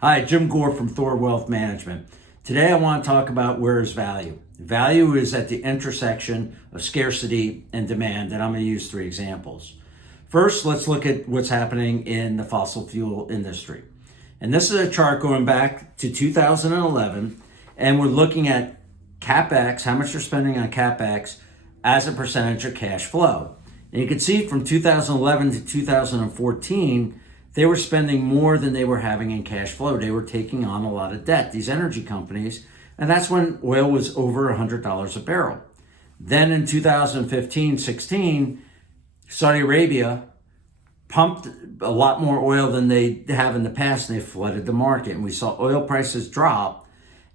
Hi, Jim Gore from THOR Wealth Management. Today I want to talk about where is value. Value is at the intersection of scarcity and demand, and I'm going to use three examples. First, let's look at what's happening in the fossil fuel industry. And this is a chart going back to 2011, and we're looking at CapEx, how much they're spending on CapEx as a percentage of cash flow. And you can see from 2011 to 2014, they were spending more than they were having in cash flow. They were taking on a lot of debt, these energy companies, and that's when oil was over $100 a barrel. Then in 2015-16, Saudi Arabia pumped a lot more oil than they have in the past, and they flooded the market. And we saw oil prices drop,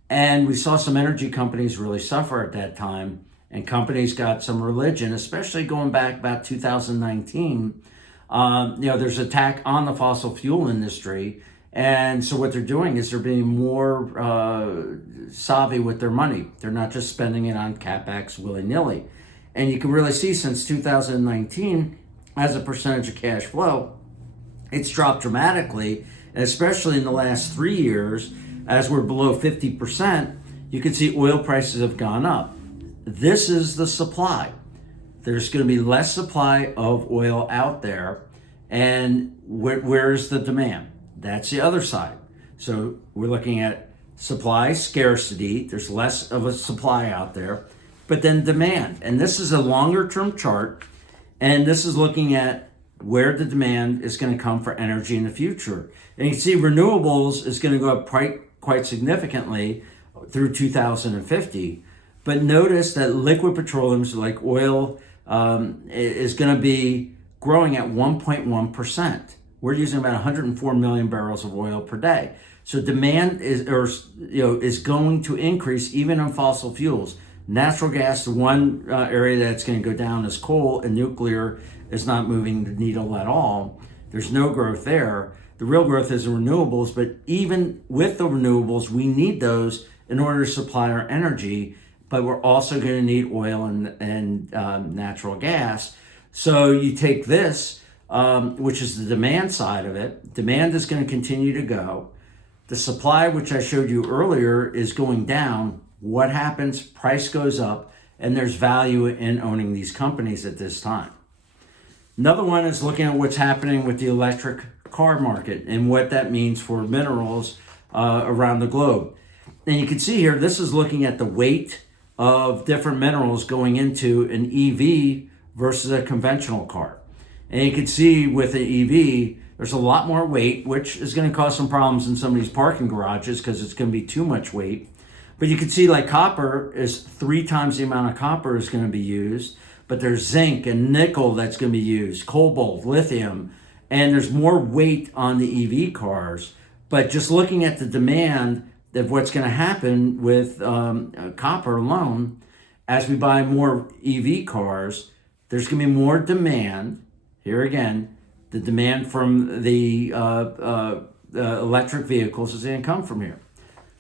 and we saw some energy companies really suffer at that time, and companies got some religion, especially going back about 2019. There's an attack on the fossil fuel industry. And so what they're doing is they're being more savvy with their money. They're not just spending it on CapEx willy-nilly. And you can really see since 2019, as a percentage of cash flow, it's dropped dramatically. And especially in the last 3 years, as we're below 50%, you can see oil prices have gone up. This is the supply. There's going to be less supply of oil out there. And where's the demand? That's the other side. So we're looking at supply scarcity. There's less of a supply out there. But then demand. And this is a longer term chart. And this is looking at where the demand is going to come for energy in the future. And you can see renewables is going to go up quite significantly through 2050. But notice that liquid petroleum, so like oil, is going to be growing at 1.1%. We're using about 104 million barrels of oil per day. So demand is going to increase even on fossil fuels. Natural gas, the one area that's going to go down is coal, and nuclear is not moving the needle at all. There's no growth there. The real growth is in renewables, but even with the renewables, we need those in order to supply our energy. But we're also going to need oil and natural gas. So you take this, which is the demand side of it. Demand is going to continue to go. The supply, which I showed you earlier, is going down. What happens? Price goes up, and there's value in owning these companies at this time. Another one is looking at what's happening with the electric car market and what that means for minerals around the globe. And you can see here, this is looking at the weight of different minerals going into an EV versus a conventional car. And you can see with an EV, there's a lot more weight, which is going to cause some problems in some of these parking garages because it's going to be too much weight. But you can see like copper is 3 times the amount of copper is going to be used, but there's zinc and nickel that's going to be used, cobalt, lithium, and there's more weight on the EV cars. But just looking at the demand of what's going to happen with copper alone, as we buy more EV cars, there's going to be more demand. Here again, the demand from the electric vehicles is going to come from here.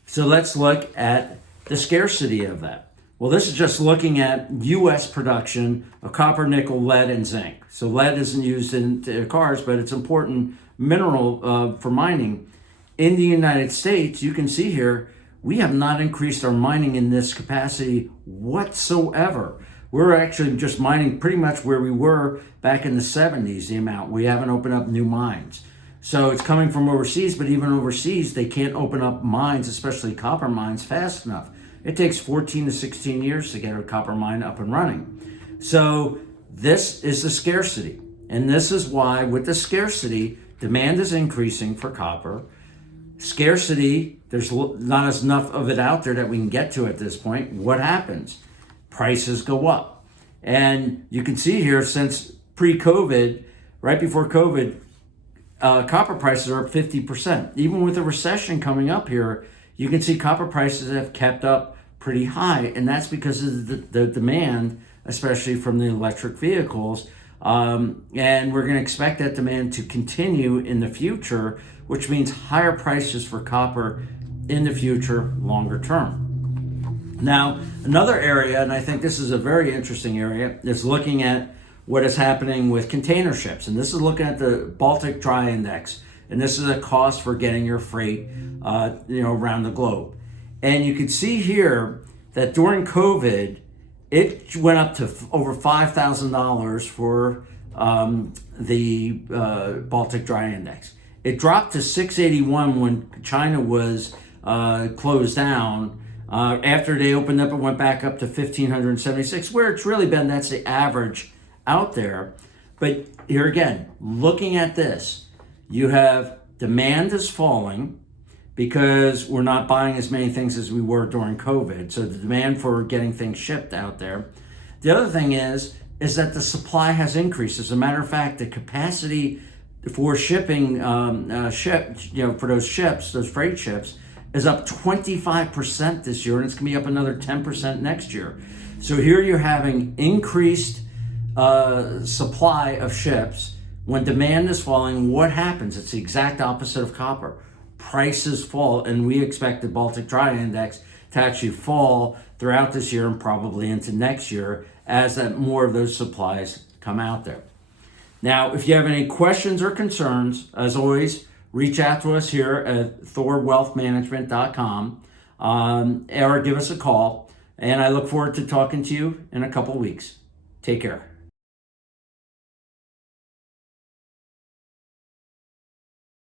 So let's look at the scarcity of that. Well, this is just looking at U.S. production of copper, nickel, lead, and zinc. So lead isn't used in cars, but it's important mineral for mining. In the United States, you can see here, we have not increased our mining in this capacity whatsoever. We're actually just mining pretty much where we were back in the 70s, the amount. We haven't opened up new mines. So it's coming from overseas, but even overseas, they can't open up mines, especially copper mines, fast enough. It takes 14 to 16 years to get a copper mine up and running. So this is the scarcity. And this is why with the scarcity, demand is increasing for copper. Scarcity, there's not enough of it out there that we can get to at this point. What happens? Prices go up. And you can see here since pre-COVID, right before COVID, copper prices are up 50%. Even with a recession coming up here, you can see copper prices have kept up pretty high. And that's because of the demand, especially from the electric vehicles. And we're going to expect that demand to continue in the future, which means higher prices for copper in the future, longer term. Now, another area, and I think this is a very interesting area, is looking at what is happening with container ships. And this is looking at the Baltic dry index. and this is a cost for getting your freight, around the globe. And you can see here that during COVID, it went up to over $5,000 for the Baltic Dry Index. It dropped to 681 when China was closed down. After they opened up, it went back up to 1,576, where it's really been, that's the average out there. But here again, looking at this, you have demand is falling because we're not buying as many things as we were during COVID. So the demand for getting things shipped out there. The other thing is that the supply has increased. As a matter of fact, the capacity for shipping, for those ships, those freight ships, is up 25% this year, and it's gonna be up another 10% next year. So here you're having increased supply of ships. When demand is falling, what happens? It's the exact opposite of copper. Prices fall, and we expect the Baltic Dry Index to actually fall throughout this year and probably into next year as that more of those supplies come out there. Now, if you have any questions or concerns, as always, reach out to us here at THORwealthmanagement.com or give us a call. And I look forward to talking to you in a couple weeks. Take care.